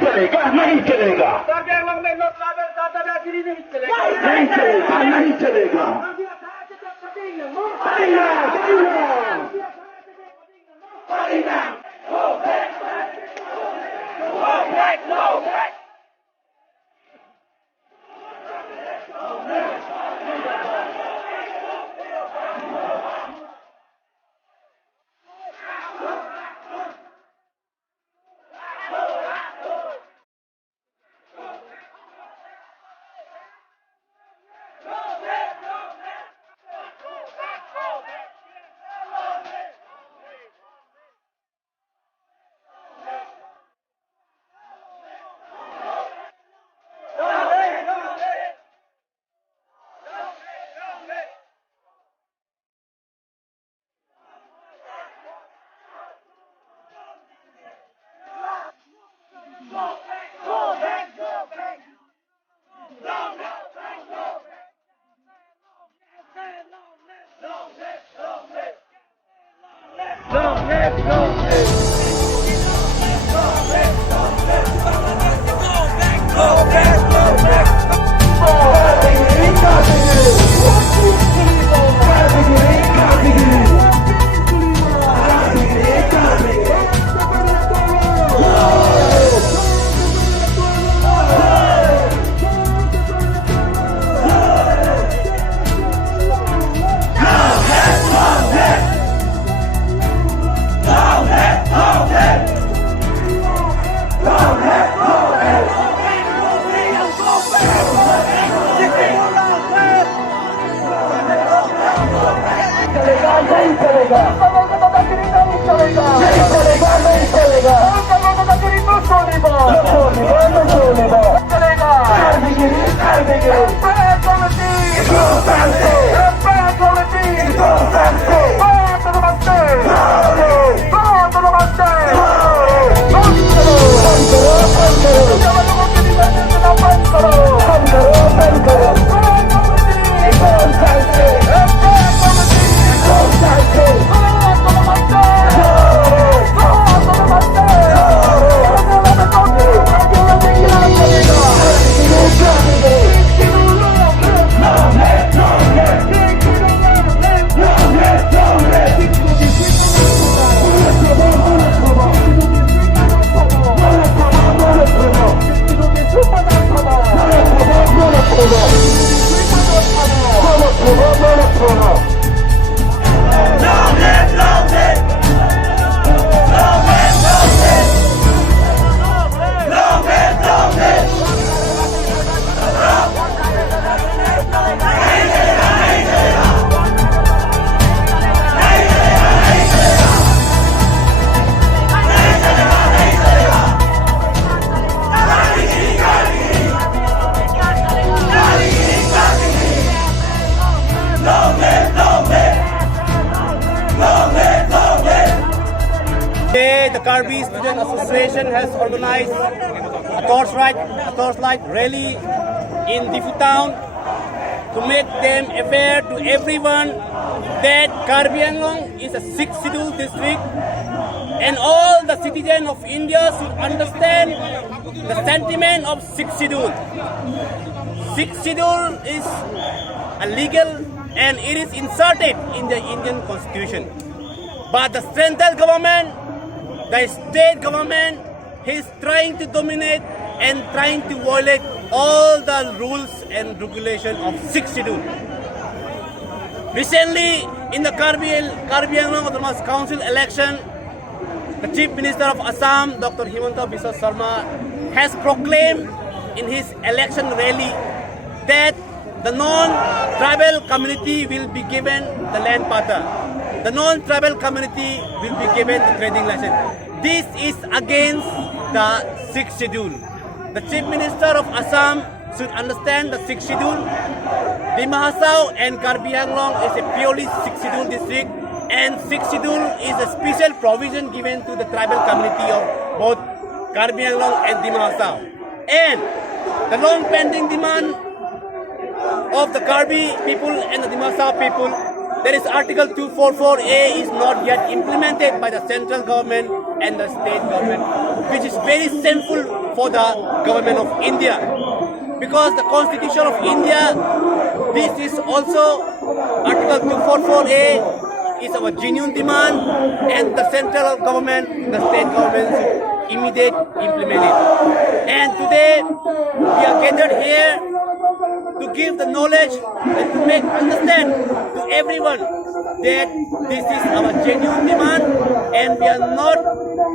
चलेगा, नहीं चलेगा, कार्बी आंगलोंग में नो ट्रैवल दादागिरी नहीं चलेगा, नहीं चलेगा, नहीं चलेगा। नहीं चलेगा, दादागिरी नहीं चलेगा, नहीं चलेगा, नहीं चलेगा, दादागिरी तो छोड़ेगा, नहीं छोड़ेगा, चलेगा, दादागिरी, दादागिरी, pathology, pathology, pathology, pathology, Today, the Karbi Student Association has organized a torchlight rally in Difu town to make them aware to everyone that Karbi Anglong is a 6th scheduled district, and all the citizens of India should understand the sentiment of 6th schedule. 6th schedule is a legal and it is inserted in the Indian constitution. But the central government, the state government, is trying to dominate and trying to violate all the rules and regulations of 6th schedule. Recently, in the Karbi Anglong Autonomous Council election, the Chief Minister of Assam, Dr. Himanta Biswa Sarma, has proclaimed in his election rally that the non-tribal community will be given the land pata. The non-tribal community will be given the trading license. This is against the 6th schedule. The Chief Minister of Assam should understand the 6th schedule. Dima Hasao and Karbi Anglong is a purely 6th schedule district, and 6th schedule is a special provision given to the tribal community of both Karbi Anglong and Dima Hasao. And the long-pending demand of the Karbi people and the Dima Hasao people, that is Article 244A, is not yet implemented by the central government and the state government. which is very sinful for the government of India. Because the Constitution of India, this is also Article 244A is our genuine demand, and the central government, the state government should immediately implement it. And today we are gathered here to give the knowledge and to make understand to everyone that this is our genuine demand, and we are not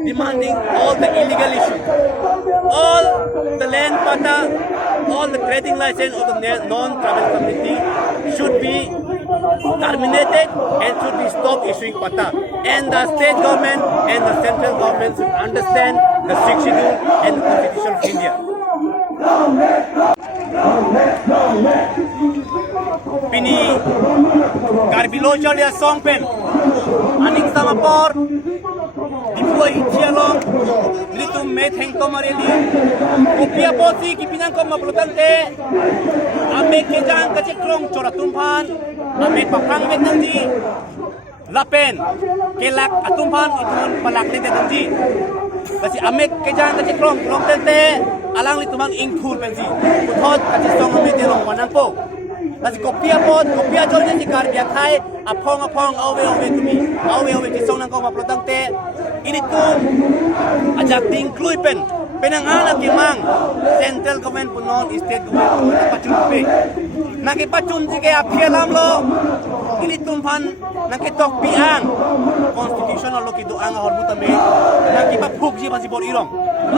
demanding all the illegal issues. All the land pata, all the trading license of the non-tribal community should be terminated and should be stopped issuing pata. And the state government and the central government should understand the 6th schedule and the Constitution of India. Pini Garbilo Jalia Songpen Aning Samapor Dipua Ichialong Litum Metheng Tomareli Kopia Posi Kipinang Koma Plutante Amek Kejang Kacekrong Choratumpan Amek Papang Metangji Lapen Kelak Atumpan Itun Palak Litanji Kasi Amek Kejang Kacekrong Tente Alang litumang ingkur pensi Puthot Kacistong Amek Delong Wanangpo Kasi kopia jolnya si Karbiak Hai apong awe tumi awe kisong nang kong maplotante ini tu ajak diinclude penanganak kimang central government punon state government punon pacunpe nakipacun jike apialam lo ini tumpan nakitok piang constitutional lo kitu ang horbutame nakipapuk ji masih bol irong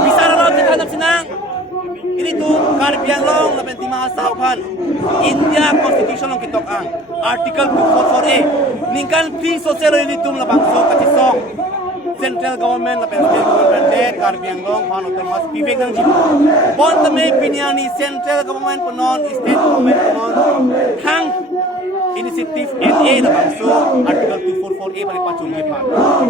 bisa lo ditanap sinang ini tu Karbiang long na pentima saupan India Constitution long kitok ang Article 244A ningkan free social relitum na bangso kacisong central government na state government Karbiang long pano termas pivek nang jipo bon tame piniani central government punon state government punon hang initiative NA na bangso Article 244A balik pacun ngepan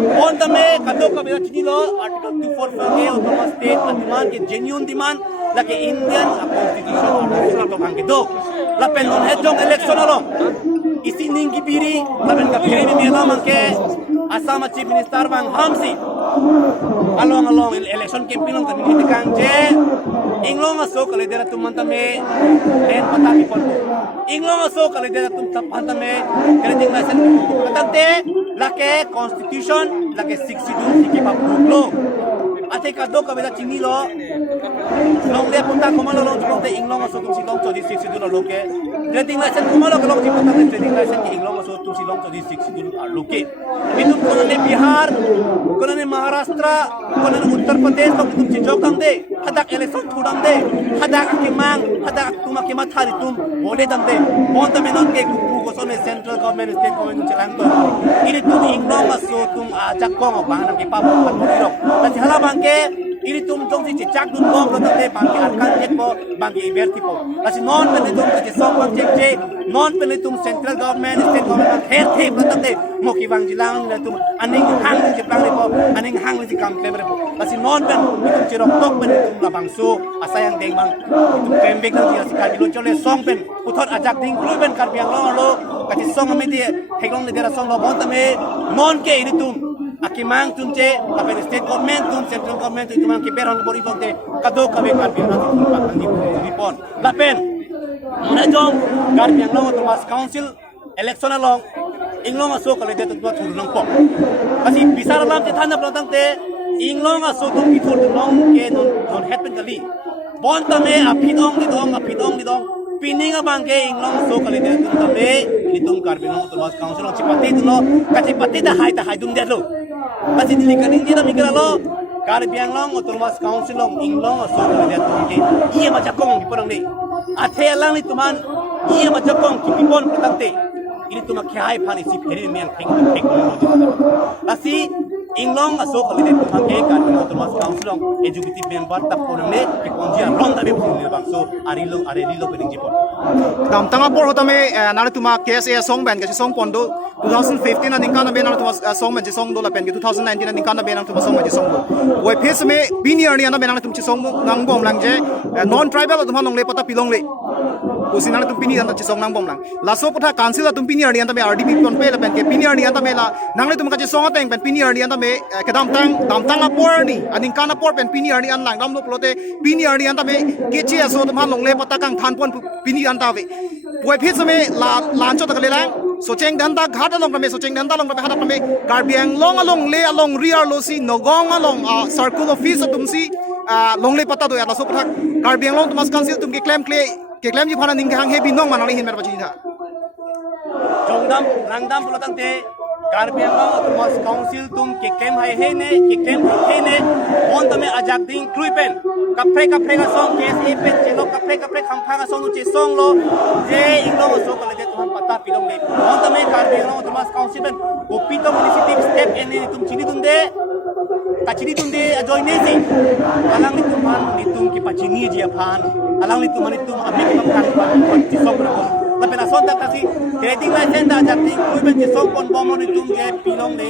bon tame kadok kabila chinilo Article 244A autonomous state na demand ke genuine demand laki Indian constitution or tokang gitu lapen non hejong election along isi ninggi piri lapen ka piri mi alam ke Assam chief minister bang Hamsi along election campaign long kami tikang je inglong aso kale dera tum mantame len pata people inglong aso kale dera tum tapantame kreding license katante lake constitution lake 6 schedule sikipa puglo ate kadok kabila chinilo long le punta komalo long jiponte inglong aso tum silong chodi 6 schedule loke trading license komalo long jiponte trading license ke inglong aso tum silong chodi 6 schedule loke itu konane Bihar konane Maharashtra konane Uttar Pradesh tum chijok dang de hadak election thudang de hadak kimang hadak tuma thari tum bole dam de bon ta menon ke ku gosone central government state government chelang to ini tum inglong aso tum ajak kong bang na ke pa patirok ta hala bang ke ini tum jong si cak dun gong to te bang ke arkan je po bang ke iberti po asi non pele tum ke song bang je non pele tum central government state government her the to te mo ki bang jilang na tum aning hang je plang le po aning hang le kam kleber po asi non pen tum chirok tok pen tum la bang so asayang deng bang tum pembek nang si Karbilo chole song pen puthot ajak ding kluben Karbiang lo kati song ame de heglong le dera song lo bon tame non ke ini tum akimang tunce tapi state government tum central government itu mang kiberang bori bonte kado kabe Karbiang nanti tumpak di pon lapen munajong Karbiang lo tumas council election along inglong aso kale de tuwa thurung pok kasi bisar lam te thana protang te inglong aso tum ithur long ke non happen kali bon tame apidong di dong pining abang ke inglong aso kale de tum tame itum Karbiang lo tumas council lo cipati tu lo kacipati da hai dum de lo kasi dilikaning dia mikira lo Karbiang long tumas council lo inglong aso kale de tum ke iya majakong iporang ni athe lang ni tuman iya majakong kipipon protang te ini tu makai pani si peri miang teknologi. Tapi inglong aso kali itu makai kan otomas council executive member tak porne ke konjia long tabe pun bangso arilo pening jipon. Tam tanga por hotame nana tuma KSA song band kasi song pondo 2015 na ningkana be nana tuma song man song do la pen ke 2019 na ningkana be nana tuma song man song do. Wai phase me binir ni na be nana tuma song nang bom lang je non tribal tuma nong le pata pilong le. kusin nang tum pini anta chisong nang bom lang laso patha council tum pini arni anta me RDP kon pe la pen ke pini arni anta me la nang le tum ka chisong ateng pen pini arni anta me kedam tang apor ni aning kan apor pen pini arni an lang dam lo plote pini arni anta me ke chi aso tum han long le pata kang than pon pini anta ve poi phit same lan cho ta le lang so cheng dan ta ghat along me so cheng dan ta long me hat me garbiang long along le along rear lo si nogong along circle office tum si long le pata do ya laso patha garbiang long tumas council tum ke claim ji phana ning hang he binong manali hin mer bachi tha Jongdam rangdam pulatang te Karbiang long tumas council tum ke kem hai he ne on tame ajak ding kruipen kapre ka song kes e pe chelo kapre khampha ka song che song lo je inglo so kala je tuhan pata pilong le on tame Karbiang long tumas council ben opito municipal step en ni tum chini tunde kachini tunde ajoy ne si alang ni tuman ni tum ki pachini je aphan alang ni tuman ni tum abi ki pang kan chi song ro tapi nason tak kasi trading license dah jadi kuiben je song pon bom ni tum je pilong le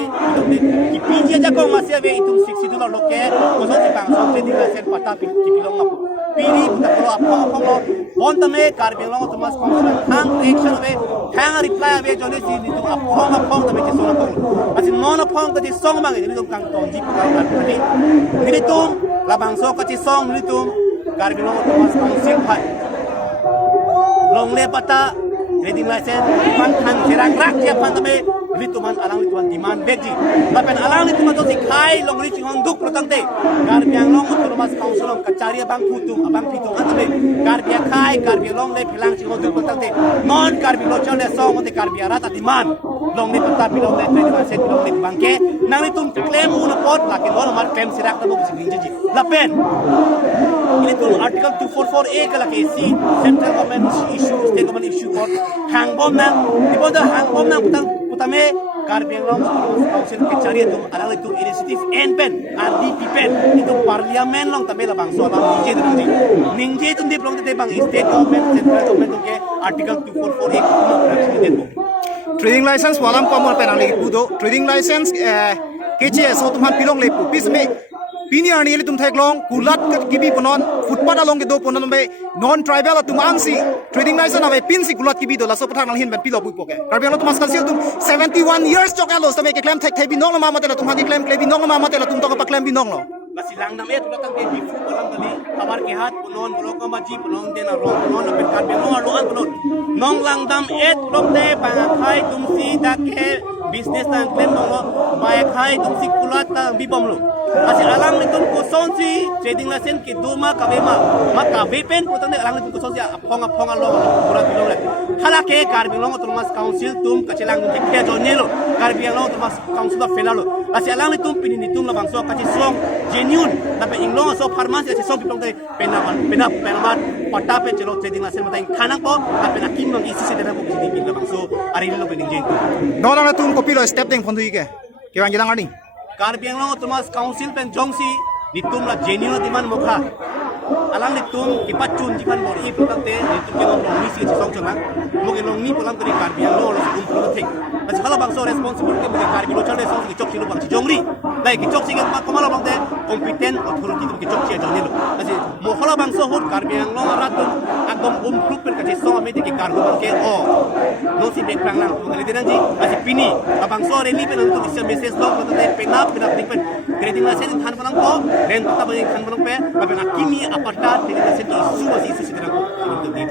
ki piji aja ko masih ave itu $60 loke koso si bang so trading license pata ki pilong ngapu piri buta kalau apa lo bon tame Karbiang long tumas konsul hang action ave hang reply ave jone si ni tum apong tame je song ko asin non apong ka je song bang ni tum kang tonji pang ni tum labang so ka je song ni tum Karbiang long tumas konsul hai long le pata trading license man than serang rak dia pan tabe lituman alang lituman demand beji lapen alang lituman to sikai long ri ching duk protante Karbiang long tumas council long kacaria bang putung abang pitung atabe Karbiang long le philang ching duk protante non Karbiang lo chole song te Karbiang rata demand long le pata pilong le trading license pilong le bangke nang litum claim un pot lakin lo mar claim sirak ta buk sing lapen ini tu artikel 244A kalau kesi central government issue state government issue court hang bom nang di bawah hang bom nang putame Karbiang long council kecari itu adalah itu inisiatif NPEN RDP pen itu parliamen long tapi lah bang soal ningje itu di belum tete bang state government central government tu ke artikel 244A itu trading license walam pamor penang lagi pudo trading license kece so tuhan pilong lepu pisme pini arni ele tum thaklong kulat kibi ponon footpath along ke do ponon be non tribal tum angsi trading license ave pin si kulat kibi do la so pathang hin ben pilo bu poke Karbiang lo tum council tum 71 years chokalos tame ke claim thek binong lo mama tela tum hagi claim binong lo mama tela tum to ka claim binong lo masilang nam et ulatang te di fu polang tali kamar ke hat ponon bolong ka maji ponon dena ro ponon pe Karbiang lo aluan ponon nong lang dam et lom te pangakai tum si dake business tan claim lo mai khai tum si kulat ta bi bom lo asi alang nitum kuson si trading license ki duma kabema maka vepen putang alang nitum kuson si apong lo pura pilong le halake Karbiang lo tumas council tum kacelang tum ke jonelo Karbiang lo tumas council of felalo asi alang nitum pinitum la bangso kaci song genuine tapi inglong so farmasi asi song pilong te penamat patape chelo trading license matai khanang po tapi nakim mang isi sedera bu sidi bil bangso ari lo bening jeng no na tum ko pilo step ding phondu ke kiwang gilang ani Karbiang long tumas council pen jongsi ditum la genuine diman mokha alang ditum kipachun jikan bori putante ditum ke long misi song chonang moge long ni polam tari Karbiang lo lo thik bas khala bangso responsibility moge Karbiang lo chale song ki chok silu bang jongri dai ki chok sige ma komala bangte competent authority ki chok chi jongni lo bas mo khala bangso hot Karbiang lo ratum akdom group pen ka song ame ki kargo bangke o no si bek prang lang ngali dinan ji bas pini abangso reli pen untuk isa message lo putante penap pen trading license than palang ko ren ta bani than palang pe abena kimi apata trading license isu basi isu sidra ko untuk di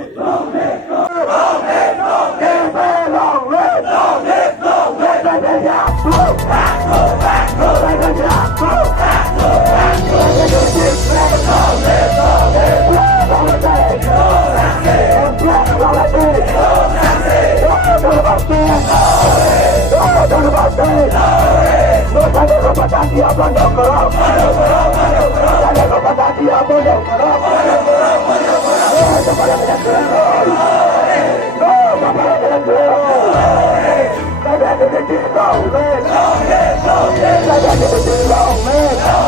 Long live!